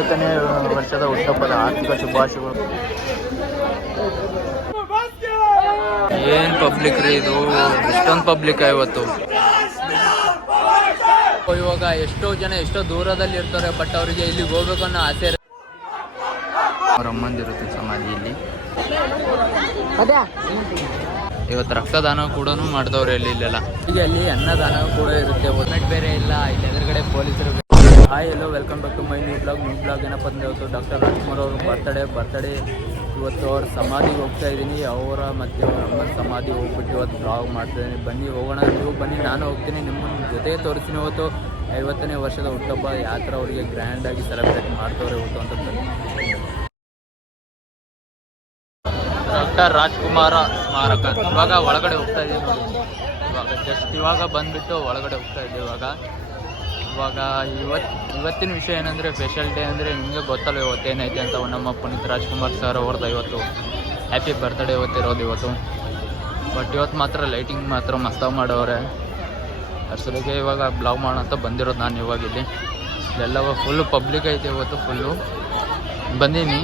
ಐವತ್ತನೇ ವರ್ಷದ ಹುಟ್ಟುಹಬ್ಬದ ಆರ್ಥಿಕ ಶುಭಾಶಯಗಳು. ಏನ್ ಪಬ್ಲಿಕ್ ರೀ ಇದು? ಎಷ್ಟೊಂದು ಪಬ್ಲಿಕ್ ಇವತ್ತು? ಇವಾಗ ಎಷ್ಟೋ ಜನ ಎಷ್ಟೋ ದೂರದಲ್ಲಿ ಇರ್ತಾರೆ ಬಟ್ ಅವರಿಗೆ ಇಲ್ಲಿಗೆ ಹೋಗ್ಬೇಕು ಅನ್ನೋ ಆಸೆ ಇರುತ್ತೆ. ಅವ್ರ ಅಮ್ಮಂದಿರುತ್ತೆ ಸಮಾಧಿಯಲ್ಲಿ. ಇವತ್ತು ರಕ್ತದಾನ ಕೂಡ ಮಾಡ್ದವ್ರೆ ಇಲ್ಲಿ ಇಲ್ಲೆಲ್ಲ. ಈಗ ಅಲ್ಲಿ ಅನ್ನದಾನ ಕೂಡ ಇರುತ್ತೆ. ಒಂದ್ ಬೇರೆ ಇಲ್ಲ ಇಲ್ಲಿ ಎದುರುಗಡೆ ಪೊಲೀಸರು hi hello welcome back to my new blog new blog ಏನಪ್ಪ ಅಂದರೆ ಇವತ್ತು ಡಾಕ್ಟರ್ ರಾಜ್ಕುಮಾರ್ ಅವರು ಬರ್ತಡೇ ಬರ್ತಡೇ ಇವತ್ತು ಅವ್ರ ಸಮಾಧಿಗೆ ಹೋಗ್ತಾ ಇದ್ದೀನಿ. ಅವರ ಮತ್ತು ಅಮ್ಮನ ಸಮಾಧಿಗೆ ಹೋಗ್ಬಿಟ್ಟು ಇವತ್ತು ಬ್ಲಾಗ್ ಮಾಡ್ತಾ ಇದ್ದೀನಿ. ಬನ್ನಿ, ಹೋಗೋಣ. ನೀವು ಬನ್ನಿ, ನಾನು ಹೋಗ್ತೀನಿ. ನಿಮ್ಮ ಜೊತೆ ತೋರಿಸ್ತೀನಿ ಇವತ್ತು. ಐವತ್ತನೇ ವರ್ಷದ ಹುಟ್ಟುಹಬ್ಬ ಯಾವ ಅವರಿಗೆ ಅವರಿಗೆ ಗ್ರ್ಯಾಂಡಾಗಿ ಸೆಲೆಬ್ರೇಟ್ ಮಾಡ್ತವ್ರೆ ಇವತ್ತು ಅಂತ ಡಾಕ್ಟರ್ ರಾಜ್ಕುಮಾರ ಸ್ಮಾರಕ. ಇವಾಗ ಒಳಗಡೆ ಹೋಗ್ತಾ ಇದ್ದೀನಿ ಇವಾಗ ಜಸ್ಟ್ ಇವಾಗ ಬಂದ್ಬಿಟ್ಟು ಒಳಗಡೆ ಹೋಗ್ತಾ ಇದ್ದೀವಿ ಇವಾಗ. ಇವಾಗ ಇವತ್ತು ಇವತ್ತಿನ ವಿಷಯ ಏನಂದರೆ ಸ್ಪೆಷಲ್ ಡೇ ಅಂದರೆ ನಿಮಗೆ ಗೊತ್ತಲ್ಲ ಇವತ್ತು ಏನೈತೆ ಅಂತ ನಮ್ಮ ಪುನೀತ್ ರಾಜ್ಕುಮಾರ್ ಸರ್ ಅವ್ರದ್ದು ಇವತ್ತು ಹ್ಯಾಪಿ ಬರ್ತ್ಡೇ ಇವತ್ತಿರೋದು ಇವತ್ತು ಬಟ್ ಇವತ್ತು ಮಾತ್ರ ಲೈಟಿಂಗ್ ಮಾತ್ರ ಮಸ್ತಾಗಿ ಮಾಡೋರೆ ಅಷ್ಟೊಳಗೆ ಇವಾಗ ಬ್ಲಾಗ್ ಮಾಡೋಂತ ಅಂತ ಬಂದಿರೋದು ನಾನು ಇವಾಗ ಇಲ್ಲಿ ಎಲ್ಲ ಫುಲ್ಲು ಪಬ್ಲಿಕ್ ಐತೆ ಇವತ್ತು ಫುಲ್ಲು ಬಂದೀನಿ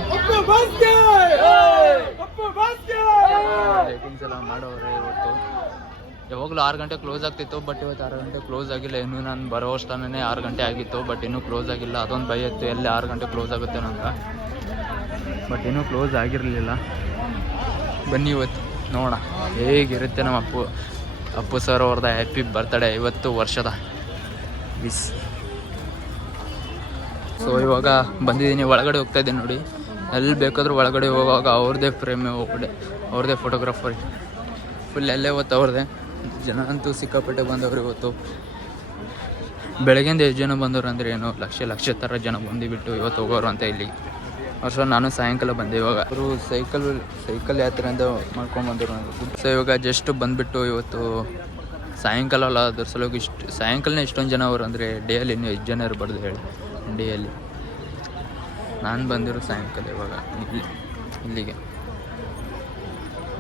ಲೈಟಿಂಗ್ಸ್ ಎಲ್ಲ ಮಾಡೋರೆ ಇವತ್ತು ಯಾವಾಗಲೂ ಆರು ಗಂಟೆ ಕ್ಲೋಸ್ ಆಗ್ತಿತ್ತು ಬಟ್ ಇವತ್ತು ಆರು ಗಂಟೆ ಕ್ಲೋಸ್ ಆಗಿಲ್ಲ. ಇನ್ನೂ ನಾನು ಬರೋ ಅಷ್ಟೇ ಆರು ಗಂಟೆ ಆಗಿತ್ತು ಬಟ್ ಇನ್ನೂ ಕ್ಲೋಸ್ ಆಗಿಲ್ಲ. ಅದೊಂದು ಭಯ ಇತ್ತು, ಎಲ್ಲಿ ಆರು ಗಂಟೆ ಕ್ಲೋಸ್ ಆಗುತ್ತೆ ಅಂತ. ಬಟ್ ಇನ್ನೂ ಕ್ಲೋಸ್ ಆಗಿರಲಿಲ್ಲ. ಬನ್ನಿ ಇವತ್ತು, ನೋಡೋಣ. ಹೇಗಿರುತ್ತೆ ನಮ್ಮ ಅಪ್ಪು ಅಪ್ಪು ಸರ್ ಅವ್ರದ್ದು ಹ್ಯಾಪಿ ಬರ್ತಡೇ ಐವತ್ತು ವರ್ಷದ. ವಿಸ್ ಸೊ ಇವಾಗ ಬಂದಿದ್ದೀನಿ, ಒಳಗಡೆ ಹೋಗ್ತಾ ಇದ್ದೀನಿ ನೋಡಿ. ಎಲ್ಲಿ ಬೇಕಾದ್ರೂ ಒಳಗಡೆ ಹೋಗುವಾಗ ಅವ್ರದ್ದೇ ಫ್ರೇಮೇ ಒಳಗಡೆ ಅವ್ರದೇ ಫೋಟೋಗ್ರಾಫರ್ ಫುಲ್ ಎಲ್ಲೇ ಇವತ್ತು ಅವ್ರದ್ದೇ ಜನ ಅಂತೂ ಸಿಕ್ಕಾಪಟ್ಟೆ ಬಂದವರು ಇವತ್ತು ಬೆಳಗ್ಗೆಂದ ಎಷ್ಟು ಜನ ಬಂದವರು ಅಂದರೆ ಏನು ಲಕ್ಷ ಲಕ್ಷ ಥರ ಜನ ಬಂದಿಬಿಟ್ಟು ಇವತ್ತು ಹೋಗೋರು ಅಂತ ಇಲ್ಲಿ. ವರ್ಷ ನಾನು ಸಾಯಂಕಾಲ ಬಂದೆ ಇವಾಗ. ಅವರು ಸೈಕಲ್ ಸೈಕಲ್ ಯಾತ್ರೆ ಅಂತ ಮಾಡ್ಕೊಂಡು ಬಂದರು ಸೊ ಇವಾಗ ಜಸ್ಟ್ ಬಂದುಬಿಟ್ಟು ಇವತ್ತು ಸಾಯಂಕಾಲ ಅಲ್ಲ, ಅದ್ರ ಸಲುವಾಗಿ ಇಷ್ಟು, ಸಾಯಂಕಾಲನೇ ಎಷ್ಟೊಂದು ಜನ ಅವರು ಅಂದರೆ ಡೇಯಲ್ಲಿ ಇನ್ನೂ ಎಷ್ಟು ಜನ ಇರಬಾರ್ದು ಹೇಳಿ ಡೇಯಲ್ಲಿ ನಾನು ಬಂದಿರೋ ಸಾಯಂಕಾಲ ಇವಾಗ, ಇಲ್ಲಿ, ಇಲ್ಲಿಗೆ.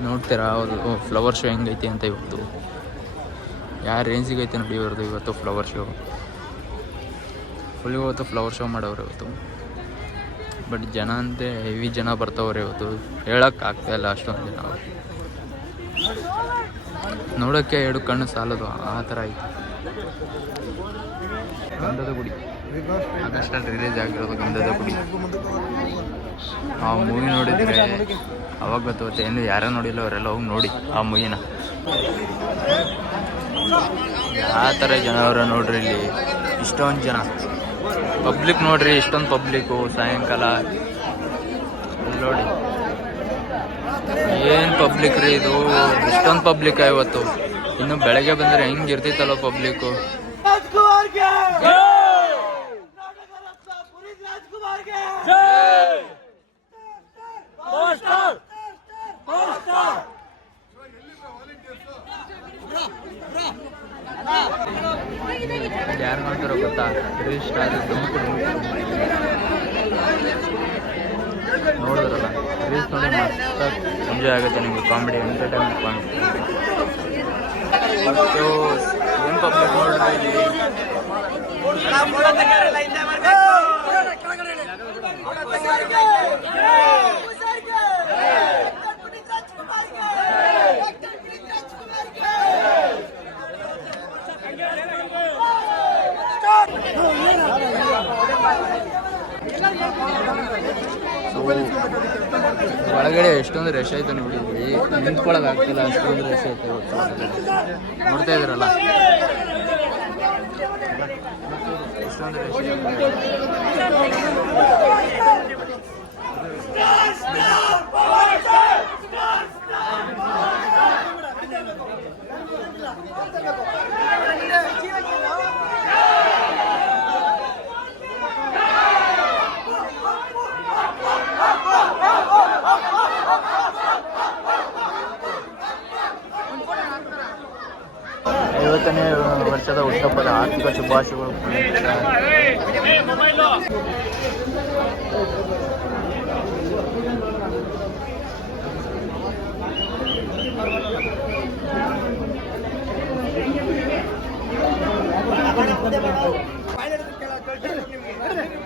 ನೋಡ್ತೀರಾ? ಅವರು ಫ್ಲವರ್ ಶೋ ಹೆಂಗೈತಿ ಅಂತ ಇವತ್ತು. ಯಾವ ರೇಂಜಿಗೆ ಐತೆ ನೋಡಿ ಇವ್ರದ್ದು ಇವತ್ತು ಫ್ಲವರ್ ಶೋ ಫುಲ್ ಇವತ್ತು ಫ್ಲವರ್ ಶೋ ಮಾಡೋರು ಇವತ್ತು. ಬಟ್ ಜನ ಅಂತೆ ಹೆವಿ ಜನ ಬರ್ತಾವ್ರೆ ಇವತ್ತು. ಹೇಳಕ್ಕೆ ಆಗ್ತಾ ಇಲ್ಲ ಅಷ್ಟೊಂದು ಜನ. ನೋಡೋಕ್ಕೆ ಎರಡು ಕಣ್ಣು ಸಾಲದು. ಆ ಥರ ಐತೆ. ಗಂಧದ ಗುಡಿ ಆಗಸ್ಟಲ್ಲಿ ರಿಲೀಸ್ ಆಗಿರೋದು ಗಂಧದ ಗುಡಿ ಆ ಮೂವಿ ನೋಡಿದ್ರೆ ಅವಾಗ ಗೊತ್ತಾಗುತ್ತೆ ಏನು ಯಾರೋ ನೋಡಿಲ್ಲ, ಅವರೆಲ್ಲ ಹೋಗಿ ನೋಡಿ ಆ ಮೂವಿನ. ಯಾವ ಥರ ಜನ ಅವರ ನೋಡ್ರಿ ಇಲ್ಲಿ? ಇಷ್ಟೊಂದು ಜನ. ಪಬ್ಲಿಕ್ ನೋಡ್ರಿ, ಇಷ್ಟೊಂದು ಪಬ್ಲಿಕ್ಕು ಸಾಯಂಕಾಲ. ನೋಡಿ. ಏನು ಪಬ್ಲಿಕ್ ರೀ ಇದು? ಇಷ್ಟೊಂದು ಪಬ್ಲಿಕ್ ಇವತ್ತು. ಇನ್ನು ಬೆಳಗ್ಗೆ ಬಂದರೆ ಹೆಂಗೆ ಇರ್ತಿತ್ತಲ್ಲ ಪಬ್ಲಿಕ್ಕು ರಾಜ್ಕುಮಾರ್ಗೆ ನಾಟಕ ರತ್ನ ಪುನೀತ್ ರಾಜ್ಕುಮಾರ್ಗೆ ಯಾರು ಮಾಡ್ತಾರೋ ಗೊತ್ತಾ ಎಂಜಾಯ್ ಆಗುತ್ತೆ ನಿಮಗೆ ಕಾಮಿಡಿ ಎಂಟರ್ಟೈನ್ಮೆಂಟ್ ಮತ್ತು ಏನು ಪಬ್ಲಿಕ್ ನೋಡಿದ್ರೆ ಇಲ್ಲಿ ಪುನೀತ್ ರಾಜ್ಕುಮಾರ್ಗೆ ಡಾಕ್ಟರ್ ಪುನೀತ್ ರಾಜ್ಕುಮಾರ್ಗೆ ಸೊ ಒಳಗಡೆ ಎಷ್ಟೊಂದು ರಶ್ ಆಯ್ತು ನೋಡಿ. ನಿಂತ್ಕೊಳಕ್ ಆಗ್ತಿಲ್ಲ ಅಷ್ಟೊಂದು ರಶ್ ಆಯ್ತು. ನೋಡ್ತಾ ಇದ್ರಲ್ಲ ಎಷ್ಟೊಂದು ರಶ್ ಆಯ್ತು. ವರ್ಷದ ಹುಟ್ಟುಹಬ್ಬದ ಆರ್ಥಿಕ ಶುಭಾಶಯಗಳು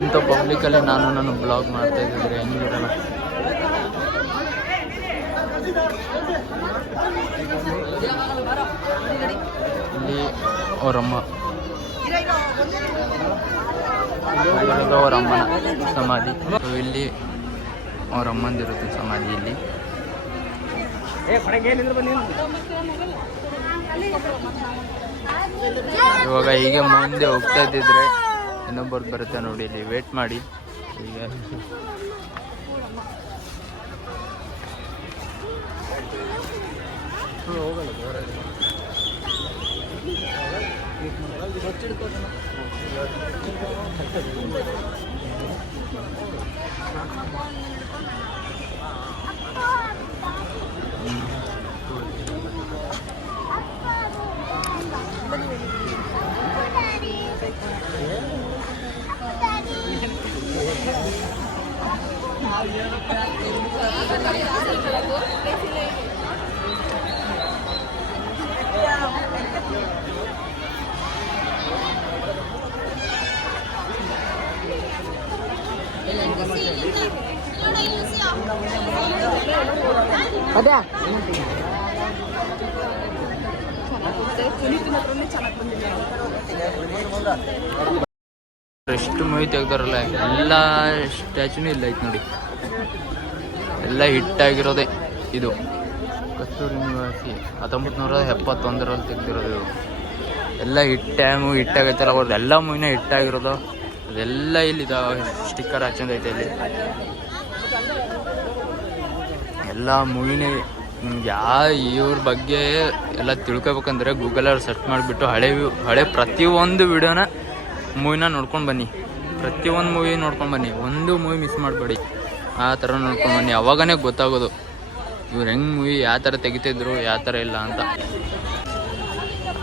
ಇಂಥ ಪಬ್ಲಿಕಲ್ಲಿ ನಾನು ನಾನು ಬ್ಲಾಗ್ ಮಾಡ್ತಾ ಇದ್ದಿದ್ರೆ ಹೆಂಗಿರಲ್ಲ ಇಲ್ಲಿ ಅವರಮ್ಮ. ಅವರಮ್ಮನ ಅವ್ರ ಅಮ್ಮನ ಸಮಾಧಿ ಇಲ್ಲಿ. ಅವ್ರ ಅಮ್ಮಂದಿರುತ್ತೆ ಸಮಾಧಿ ಇಲ್ಲಿ ಇವಾಗ ಹೀಗೆ ಮುಂದೆ ಹೋಗ್ತಾ ಇದ್ದಿದ್ರೆ ಇನ್ನೊಬ್ಬರು ಬರುತ್ತೆ ನೋಡಿ ಇಲ್ಲಿ. ವೇಟ್ ಮಾಡಿ. ಈಗ ಫುಲ್ ಹೋಗಲ್ಲ ಬೋರಾಗಿ ಬಚ್ಚಿಡ್ಕೊಂಡು ಎಷ್ಟು ಮೂವಿ ತೆಗ್ದಾರಲ್ಲ, ಎಲ್ಲ ಸ್ಟ್ಯಾಚುನೂ ಇಲ್ಲ ಐತೆ ನೋಡಿ. ಎಲ್ಲ ಹಿಟ್ಟಾಗಿರೋದೇ ಇದು. ಕಸ್ತೂರಿ ನಿವಾಸಿ ಹತ್ತೊಂಬತ್ತು ನೂರ ಎಪ್ಪತ್ತೊಂದರಲ್ಲಿ ತೆಗ್ದಿರೋದು ಇದು. ಎಲ್ಲ ಹಿಟ್ ಟೈಮು ಹಿಟ್ಟಾಗೈತಲ್ಲ ಅವ್ರದ್ದು ಎಲ್ಲ ಮೂವಿನ ಹಿಟ್ಟಾಗಿರೋದು ಅದೆಲ್ಲ ಇಲ್ಲಿ ಸ್ಟಿಕ್ಕರ್ ಹಚ್ಚಂದೈತೆ ಇಲ್ಲಿ. ಎಲ್ಲ ಮೂವಿನೇ ನಿಮ್ಗೆ ಯಾವ ಇವ್ರ ಬಗ್ಗೆ ಎಲ್ಲ ತಿಳ್ಕೊಬೇಕಂದ್ರೆ ಗೂಗಲಲ್ಲಿ ಸರ್ಚ್ ಮಾಡಿಬಿಟ್ಟು ಹಳೆ ಹಳೆ ಪ್ರತಿಯೊಂದು ವಿಡಿಯೋನ ಮೂವಿನ ನೋಡ್ಕೊಂಡು ಬನ್ನಿ. ಪ್ರತಿಯೊಂದು ಮೂವಿ ನೋಡ್ಕೊಂಡು ಬನ್ನಿ. ಒಂದು ಮೂವಿ ಮಿಸ್ ಮಾಡಬೇಡಿ. ಆ ಥರ ನೋಡ್ಕೊಂಡು ಬನ್ನಿ. ಅವಾಗನೇ ಗೊತ್ತಾಗೋದು. ಇವ್ರು ಹೆಂಗೆ ಮೂವಿ ಯಾವ ಥರ ತೆಗಿತಿದ್ರು, ಯಾವ ಥರ ಇಲ್ಲ ಅಂತ.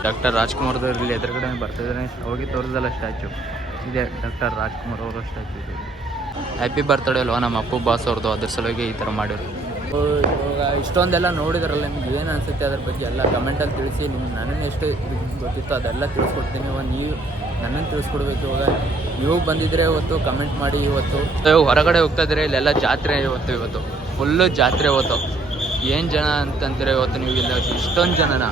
ಡಾಕ್ಟರ್ ರಾಜ್ಕುಮಾರ್ದವ್ರು ಇಲ್ಲಿ ಎದುರುಗಡೆ ಬರ್ತಿದ್ದಾರೆ ಅವಾಗೆ ತೋರಿಸಲ್ಲ ಸ್ಟ್ಯಾಚು ಇದೆ ಡಾಕ್ಟರ್ ರಾಜ್ಕುಮಾರ್ ಅವರ ಸ್ಟ್ಯಾಚು ಇದೆ. ಹ್ಯಾಪಿ ಬರ್ತ್ಡೇ ಅಲ್ವಾ? ನಮ್ಮ ಅಪ್ಪು, ಬಾಸ್ ಅವ್ರದ್ದು ಅದ್ರ ಸಲುವಾಗಿ ಈ ಥರ ಮಾಡಿರೋದು. ಇವಾಗ ಇಷ್ಟೊಂದೆಲ್ಲ ನೋಡಿದ್ರಲ್ಲ, ನಿಮ್ಗೆ ಏನು ಅನಿಸುತ್ತೆ ಅದ್ರ ಬಗ್ಗೆ ಎಲ್ಲ ಕಮೆಂಟಲ್ಲಿ ತಿಳಿಸಿ. ನಿಮ್ಗೆ ನನ್ನ ಎಷ್ಟು ಗೊತ್ತಿತ್ತು ಅದೆಲ್ಲ ತಿಳಿಸ್ಕೊಡ್ತೀನಿ. ಇವಾಗ ನೀವು ನನ್ನನ್ನು ತಿಳಿಸ್ಕೊಡ್ಬೇಕು. ಇವಾಗ ನೀವು ಬಂದಿದ್ರೆ ಇವತ್ತು ಕಮೆಂಟ್ ಮಾಡಿ, ಇವತ್ತು ಹೊರಗಡೆ ಹೋಗ್ತಾ ಇದ್ರೆ ಇಲ್ಲೆಲ್ಲ ಜಾತ್ರೆ ಇವತ್ತು ಇವತ್ತು. ಫುಲ್ಲು ಜಾತ್ರೆ ಇವತ್ತು. ಏನು ಜನ ಅಂತಂದರೆ ಇವತ್ತು ನೀವು ಇಲ್ಲ ಇಷ್ಟೊಂದು ಜನನ?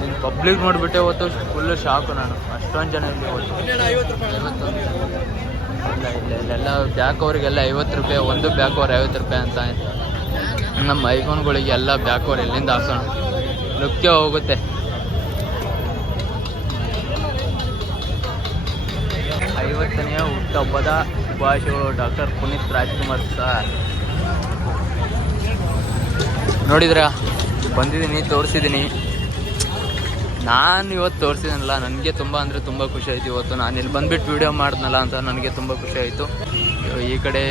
ನೀನು ಪಬ್ಲಿಕ್ ನೋಡಿಬಿಟ್ಟೆ ಇವತ್ತು ಫುಲ್ಲು ಶಾಕು ನಾನು. ಅಷ್ಟೊಂದು ಜನ ಇಲ್ಲಿ ಇವತ್ತು. ಇಲ್ಲ ಇಲ್ಲ ಇಲ್ಲೆಲ್ಲ ಬ್ಯಾಕ್ ಅವರಿಗೆಲ್ಲ ಐವತ್ತು ರೂಪಾಯಿ, ಒಂದು ಬ್ಯಾಕ್ ಅವ್ರು ಐವತ್ತು ರೂಪಾಯಿ ಅಂತ ನಮ್ಮ ಐಫೋನ್ಗಳಿಗೆ ಎಲ್ಲ ಬ್ಯಾಕ್ ಅವ್ರು ಎಲ್ಲಿಂದ ಹಾಕೋಣ ನುಕ್ಕೆ ಹೋಗುತ್ತೆ. ಐವತ್ತನೆಯ ಹುಟ್ಟಹಬ್ಬದ ಶುಭಾಶಯಗಳು ಡಾಕ್ಟರ್ ಪುನೀತ್ ರಾಜ್ಕುಮಾರ್ ಸರ್. ನೋಡಿದ್ರ? ಬಂದಿದ್ದೀನಿ, ತೋರಿಸಿದ್ದೀನಿ. ನಾನು ಇವತ್ತು ತೋರಿಸಿದ್ದೀನಲ್ಲ ನನಗೆ ತುಂಬ ಅಂದರೆ ತುಂಬ ಖುಷಿ ಆಯಿತು ಇವತ್ತು. ನಾನು ಇಲ್ಲಿ ಬಂದುಬಿಟ್ಟು ವೀಡಿಯೋ ಮಾಡಿದ್ನಲ್ಲ ಅಂತ ನನಗೆ ತುಂಬ ಖುಷಿ ಆಯಿತು. ಈ ಕಡೆ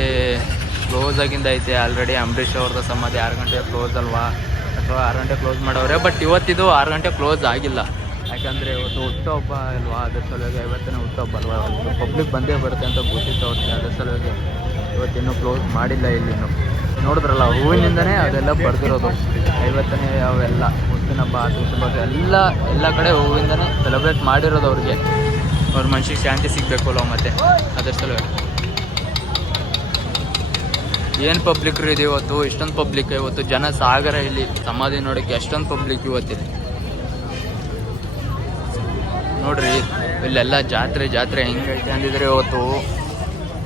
ಕ್ಲೋಸ್ ಆಗಿಂದ ಐತೆ. ಆಲ್ರೆಡಿ ಅಂಬರೀಷ್ ಅವ್ರದ್ದು ಸಮಾಧಿ ಆರು ಗಂಟೆ ಕ್ಲೋಸ್ ಅಲ್ವಾ? ಅಥವಾ ಆರು ಗಂಟೆ ಕ್ಲೋಸ್ ಮಾಡವ್ರೆ ಬಟ್ ಇವತ್ತಿದು ಆರು ಗಂಟೆ ಕ್ಲೋಸ್ ಆಗಿಲ್ಲ. ಯಾಕಂದರೆ ಇವತ್ತು ಹುಟ್ಟುಹಬ್ಬ ಅಲ್ವಾ? ಅದ್ರ ಸಲುವಾಗಿ ಐವತ್ತನೇ ಹುಟ್ಟುಹಬ್ಬ ಅಲ್ವಾ? ಇವತ್ತು ಪಬ್ಲಿಕ್ ಬಂದೇ ಬರುತ್ತೆ ಅಂತ ಗೊತ್ತಿತ್ತು ಅವ್ರಿಗೆ. ಅದ್ರ ಸಲುವಾಗಿ ಇವತ್ತಿನ್ನೂ ಕ್ಲೋಸ್ ಮಾಡಿಲ್ಲ ಇಲ್ಲಿನ್ನು. ನೋಡಿದ್ರಲ್ಲ, ಹೂವಿನಿಂದನೇ ಅದೆಲ್ಲ ಬರ್ದಿರೋದು. ಐವತ್ತನೇ ಅವೆಲ್ಲ ಹುಟ್ಟಿನ ಹಬ್ಬ ಹಬ್ಬ ಎಲ್ಲ ಎಲ್ಲ ಕಡೆ ಹೂವಿಂದನೇ ಸೆಲೆಬ್ರೇಟ್ ಮಾಡಿರೋದು ಅವ್ರಿಗೆ. ಅವ್ರ ಮನ್ಸಿಗೆ ಶಾಂತಿ ಸಿಗಬೇಕು ಅಲ್ವ ಮತ್ತೆ? ಅದ್ರ ಸಲುವಾಗಿ. ಏನು ಪಬ್ಲಿಕ್ ಇದೆ ಇವತ್ತು? ಇಷ್ಟೊಂದು ಪಬ್ಲಿಕ್ ಇವತ್ತು ಜನ ಸಾಗರ ಇಲ್ಲಿ ಸಮಾಧಿ ನೋಡೋಕ್ಕೆ ಎಷ್ಟೊಂದು ಪಬ್ಲಿಕ್ ಇವತ್ತಿದೆ ನೋಡ್ರಿ, ಇಲ್ಲೆಲ್ಲ ಜಾತ್ರೆ ಜಾತ್ರೆ ಹೆಂಗೈತೆ ಅಂದಿದ್ರೆ ಇವತ್ತು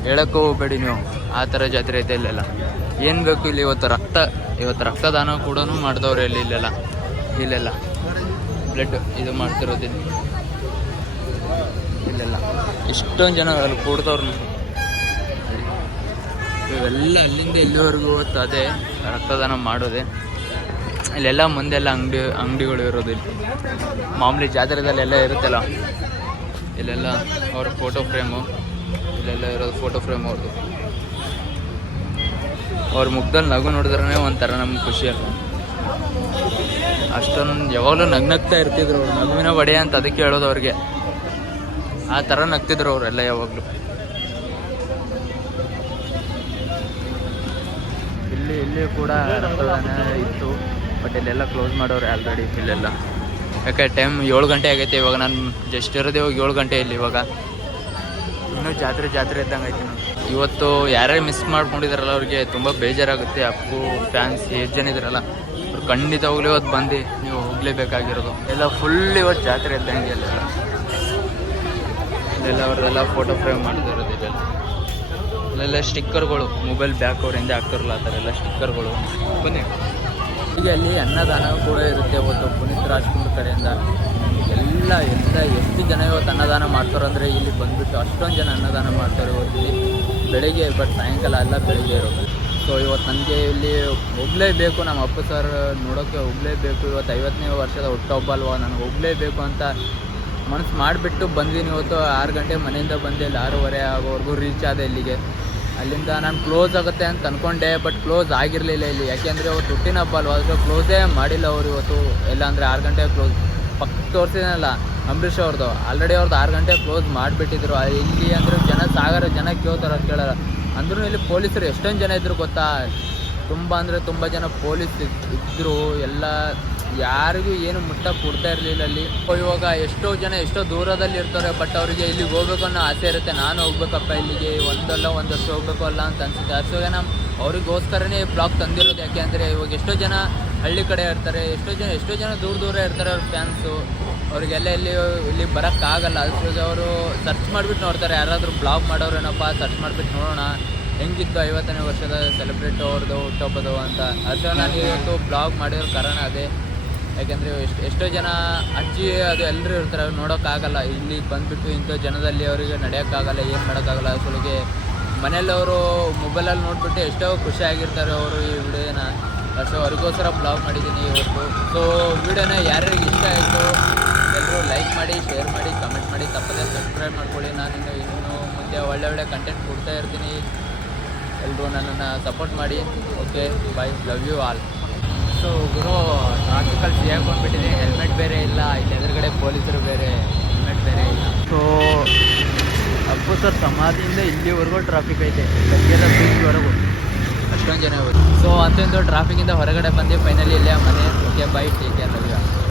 ಹೇಳಕ್ಕೂ ಹೋಗ್ಬೇಡಿ ನೀವು. ಆ ಥರ ಜಾತ್ರೆ ಐತೆ ಇಲ್ಲೆಲ್ಲ. ಏನು ಬೇಕು ಇಲ್ಲಿ ಇವತ್ತು? ರಕ್ತ, ಇವತ್ತು ರಕ್ತದಾನ ಕೂಡ ಮಾಡಿದವ್ರೆ ಇಲ್ಲಿ ಇಲ್ಲೆಲ್ಲ. ಇಲ್ಲೆಲ್ಲ. ಬ್ಲಡ್ ಇದು ಮಾಡ್ತಿರೋದಿಲ್ಲ ಇಲ್ಲೆಲ್ಲ. ಎಷ್ಟೊಂದು ಜನ ಅಲ್ಲಿ ಕೂಡ್ದವ್ರು ನೋಡಿ. ಇವೆಲ್ಲ ಅಲ್ಲಿಂದ ಇಲ್ಲಿವರೆಗೂ ಅದೇ ರಕ್ತದಾನ ಮಾಡೋದೆ. ಇಲ್ಲೆಲ್ಲ ಮುಂದೆಲ್ಲ ಅಂಗಡಿ, ಅಂಗಡಿಗಳು ಇರೋದು ಇಲ್ಲಿ. ಮಾಮೂಲಿ ಜಾತ್ರೆದಲ್ಲೆಲ್ಲ ಇರುತ್ತಲ್ಲ? ಇಲ್ಲೆಲ್ಲ ಅವ್ರ ಫೋಟೋ ಫ್ರೇಮು ಇಲ್ಲೆಲ್ಲ ಇರೋದು ಫೋಟೋ ಫ್ರೇಮ್ ಅವ್ರದ್ದು ಅವ್ರ ಮುಖದಲ್ಲಿ ನಗು ನೋಡಿದ್ರೆ ಒಂಥರ ನಮ್ಗೆ ಖುಷಿ ಅಲ್ಲ ಅಷ್ಟೊಂದು ಯಾವಾಗಲೂ ನಗ್ನಗ್ತಾ ಇರ್ತಿದ್ರು ಅವ್ರು. ನಗುವಿನ ಒಡೆಯ ಅಂತ ಅದಕ್ಕೆ ಹೇಳೋದು ಅವ್ರಿಗೆ. ಆ ಥರ ನಗ್ತಿದ್ರು ಅವರೆಲ್ಲ ಯಾವಾಗಲೂ. ಇಲ್ಲಿ ಇಲ್ಲಿ ಕೂಡ ರಕ್ತದಾನ ಇತ್ತು. ಬಟ್ ಇಲ್ಲೆಲ್ಲ ಕ್ಲೋಸ್ ಮಾಡೋರು ಆಲ್ರೆಡಿ ಇಲ್ಲೆಲ್ಲ. ಯಾಕೆ ಟೈಮ್ ಏಳು ಗಂಟೆ ಆಗೈತೆ ಇವಾಗ. ನಾನು ಜಸ್ಟ್ ಇರೋದೇ ಇವಾಗ ಏಳು ಗಂಟೆ ಇಲ್ಲಿ ಇವಾಗ. ಇನ್ನೂ ಜಾತ್ರೆ ಜಾತ್ರೆ ಇದ್ದಂಗೆ ಐತಿ ಇವತ್ತು ಯಾರ್ಯಾರು ಮಿಸ್ ಮಾಡ್ಕೊಂಡಿದಾರಲ್ಲ ಅವ್ರಿಗೆ ತುಂಬ ಬೇಜಾರಾಗುತ್ತೆ. ಅಪ್ಪು ಫ್ಯಾನ್ಸ್ ಎಷ್ಟು ಜನ ಇದಾರಲ್ಲ. ಅವ್ರು ಖಂಡಿತವಾಗ್ಲೂ ಇವತ್ತು ಬಂದು ನೀವು ಹೋಗ್ಲೇಬೇಕಾಗಿರೋದು. ಎಲ್ಲ ಫುಲ್ ಇವತ್ತು ಜಾತ್ರೆ ಇದ್ದಂಗೆ ಎಲ್ಲ ಇಲ್ಲೆಲ್ಲ ಅವರೆಲ್ಲ ಫೋಟೋ ಫ್ರೇಮ್ ಇದೆಲ್ಲ ಅಲ್ಲೆಲ್ಲ ಸ್ಟಿಕ್ಕರ್ಗಳು ಮೊಬೈಲ್ ಬ್ಯಾಕ್ ಅವ್ರ ಹಿಂದೆ ಹಾಕ್ತಾರಲ್ಲ, ಆ ಥರ ಎಲ್ಲ ಸ್ಟಿಕ್ಕರ್ಗಳು ಬನ್ನಿ. ಹೀಗೆ ಅಲ್ಲಿ ಅನ್ನದಾನ ಕೂಡ ಇರುತ್ತೆ ಇವತ್ತು ಪುನೀತ್ ರಾಜ್ಕುಮಾರ್ ಕಡೆಯಿಂದ. ಎಲ್ಲ ಎಲ್ಲ ಎಷ್ಟು ಜನ ಇವತ್ತು ಅನ್ನದಾನ ಮಾಡ್ತಾರೆ ಅಂದರೆ ಇಲ್ಲಿ ಬಂದುಬಿಟ್ಟು ಅಷ್ಟೊಂದು ಜನ ಅನ್ನದಾನ ಮಾಡ್ತಾರೆ ಇವತ್ತು ಇಲ್ಲಿ. ಬೆಳಿಗ್ಗೆ ಬಟ್ ಸಾಯಂಕಾಲ ಎಲ್ಲ ಬೆಳಿಗ್ಗೆ ಇರೋದು. ಸೊ ಇವತ್ತು ನನಗೆ ಇಲ್ಲಿ ಹೋಗಲೇಬೇಕು ನಮ್ಮ ಅಪ್ಪ ಸರ್ ನೋಡೋಕ್ಕೆ ಹೋಗಲೇಬೇಕು ಇವತ್ತು ಐವತ್ತನೇ ವರ್ಷದ ಹುಟ್ಟುಹಬ್ಬ ನನಗೆ ಹೋಗಲೇಬೇಕು ಅಂತ ಮನಸ್ಸು ಮಾಡಿಬಿಟ್ಟು ಬಂದಿದ್ದೀನಿ ಇವತ್ತು. ಆರು ಗಂಟೆ ಮನೆಯಿಂದ ಬಂದೆ, ಇಲ್ಲಿ ಆರೂವರೆ ಆಗೋವರೆಗೂ ರೀಚ್ ಆದೆ ಇಲ್ಲಿಗೆ. ಅಲ್ಲಿಂದ ನಾನು ಕ್ಲೋಸ್ ಆಗುತ್ತೆ ಅಂತ ಅಂದ್ಕೊಂಡೆ ಬಟ್ ಕ್ಲೋಸ್ ಆಗಿರಲಿಲ್ಲ ಇಲ್ಲಿ. ಯಾಕೆಂದರೆ ಅವ್ರು ಹುಟ್ಟಿನ ಹಬ್ಬ ಅಲ್ವಾ ಅದಕ್ಕೆ ಕ್ಲೋಸೇ ಮಾಡಿಲ್ಲ ಅವರು ಇವತ್ತು. ಎಲ್ಲ ಅಂದರೆ ಆರು ಗಂಟೆ ಕ್ಲೋಸ್ ಪಕ್ಕ ತೋರಿಸಿದ್ನಲ್ಲ ಅಂಬರೀಷ್ ಅವ್ರದ್ದು ಆಲ್ರೆಡಿ ಅವ್ರದ್ದು ಆರು ಗಂಟೆ ಕ್ಲೋಸ್ ಮಾಡಿಬಿಟ್ಟಿದ್ರು. ಇಲ್ಲಿ ಅಂದರೆ ಜನ, ಸಾಗರ ಜನ ಕೇಳ್ತಾರೆ ಅಂತ ಕೇಳಲ್ಲ. ಅಂದ್ರೂ ಇಲ್ಲಿ ಪೊಲೀಸರು ಎಷ್ಟೊಂದು ಜನ ಇದ್ರು ಗೊತ್ತಾ? ತುಂಬ ಅಂದರೆ ತುಂಬ ಜನ ಪೊಲೀಸ್ ಇದ್ದರು ಎಲ್ಲ ಯಾರಿಗೂ ಏನು ಮುಟ್ಟ ಕೊಡ್ತಾ ಇರಲಿಲ್ಲ ಅಲ್ಲಿ. ಇವಾಗ ಎಷ್ಟೋ ಜನ ಎಷ್ಟೋ ದೂರದಲ್ಲಿ ಇರ್ತಾರೆ ಬಟ್ ಅವರಿಗೆ ಇಲ್ಲಿಗೆ ಹೋಗ್ಬೇಕು ಅನ್ನೋ ಆಸೆ ಇರುತ್ತೆ. ನಾನು ಹೋಗ್ಬೇಕಪ್ಪ ಇಲ್ಲಿಗೆ, ಒಂದಲ್ಲ ಒಂದಷ್ಟು ವರ್ಷ ಹೋಗ್ಬೇಕು ಅಲ್ಲ ಅಂತ ಅನ್ಸುತ್ತೆ. ಅಷ್ಟೋ ಜನ ಅವ್ರಿಗೋಸ್ಕರನೇ ಬ್ಲಾಗ್ ತಂದಿರೋದು ಯಾಕೆ ಅಂದರೆ, ಇವಾಗ ಎಷ್ಟೋ ಜನ ಹಳ್ಳಿ ಕಡೆ ಇರ್ತಾರೆ, ಎಷ್ಟೋ ಜನ ಎಷ್ಟೋ ಜನ ದೂರ ದೂರ ಇರ್ತಾರೆ ಅವ್ರ ಫ್ಯಾನ್ಸು ಅವರಿಗೆಲ್ಲ ಇಲ್ಲಿ ಇಲ್ಲಿ ಬರೋಕ್ಕಾಗಲ್ಲ ಅದಕ್ಕೆ ಅವರು ಸರ್ಚ್ ಮಾಡಿಬಿಟ್ಟು ನೋಡ್ತಾರೆ. ಯಾರಾದರೂ ಬ್ಲಾಗ್ ಮಾಡೋರೇನಪ್ಪ ಸರ್ಚ್ ಮಾಡಿಬಿಟ್ಟು ನೋಡೋಣ. ಹೆಂಗಿತ್ತು ಐವತ್ತನೇ ವರ್ಷದ ಸೆಲೆಬ್ರೇಟ್ ಅವ್ರದ್ದು ಹುಟ್ಟುಹಬ್ಬದು ಅಂತ. ಅಷ್ಟೋ ನಾನು ಇವತ್ತು ಬ್ಲಾಗ್ ಮಾಡಿರೋ ಕಾರಣ ಅದೇ. ಯಾಕೆಂದರೆ ಎಷ್ಟು, ಎಷ್ಟೋ ಜನ ಅಜ್ಜಿ, ಅದು ಎಲ್ಲರೂ ಇರ್ತಾರೆ, ಅವ್ರು ನೋಡೋಕ್ಕಾಗಲ್ಲ. ಇಲ್ಲಿ ಬಂದುಬಿಟ್ಟು ಇಂಥ ಜನದಲ್ಲಿ ಅವರಿಗೆ ನಡೆಯೋಕ್ಕಾಗಲ್ಲ, ಏನು ಮಾಡೋಕ್ಕಾಗಲ್ಲ ಅಸಲಿಗೆ ಮನೆಯಲ್ಲವರು ಮೊಬೈಲಲ್ಲಿ ನೋಡಿಬಿಟ್ಟು ಎಷ್ಟೋ ಖುಷಿಯಾಗಿರ್ತಾರೆ ಅವರು ಈ ವಿಡಿಯೋನ. ಸೊ ಅವ್ರಿಗೋಸ್ಕರ ಬ್ಲಾಗ್ ಮಾಡಿದ್ದೀನಿ ಇವತ್ತು. ಸೊ ವಿಡಿಯೋನ ಯಾರ್ಯಾರಿಗೆ ಇಷ್ಟ ಆಯಿತು ಎಲ್ಲರೂ ಲೈಕ್ ಮಾಡಿ ಶೇರ್ ಮಾಡಿ ಕಮೆಂಟ್ ಮಾಡಿ, ತಪ್ಪದೇ ಸಬ್ಸ್ಕ್ರೈಬ್ ಮಾಡ್ಕೊಳ್ಳಿ. ನಾನು ಇನ್ನು, ಇನ್ನೂ ಮುಂದೆ ಒಳ್ಳೆ ಒಳ್ಳೆ ಕಂಟೆಂಟ್ ಕೊಡ್ತಾ ಇರ್ತೀನಿ. ಎಲ್ಲರೂ ನನ್ನನ್ನು ಸಪೋರ್ಟ್ ಮಾಡಿ. Okay bye love you all so ಗುರು ಟ್ರಾಫಿಕಲ್ಲಿ ಬಂದ್ಬಿಟ್ಟಿದೆ. ಹೆಲ್ಮೆಟ್ ಬೇರೆ ಇಲ್ಲ ಇಲ್ಲಿ ಎದುರುಗಡೆ ಪೊಲೀಸರು ಬೇರೆ ಹೆಲ್ಮೆಟ್ ಬೇರೆ ಇಲ್ಲ. ಸೊ ಅಪ್ಪು ಸರ್ ಸಮಾಧಿಯಿಂದ ಇಲ್ಲಿವರೆಗೂ ಟ್ರಾಫಿಕ್ ಐತೆ. ಲಗ್ಗೆದ ಬೀಚ್ವರೆಗೂ. ಅಷ್ಟೊಂದು ಜನ ಹೋಗಿ. ಸೊ ಅಂತಂದು ಟ್ರಾಫಿಕಿಂದ ಹೊರಗಡೆ ಬಂದು ಫೈನಲಿ ಇಲ್ಲೇ ಮನೆ ಓಕೆ ಬೈಕ್ ಟೇಕ್ ಕೇರ್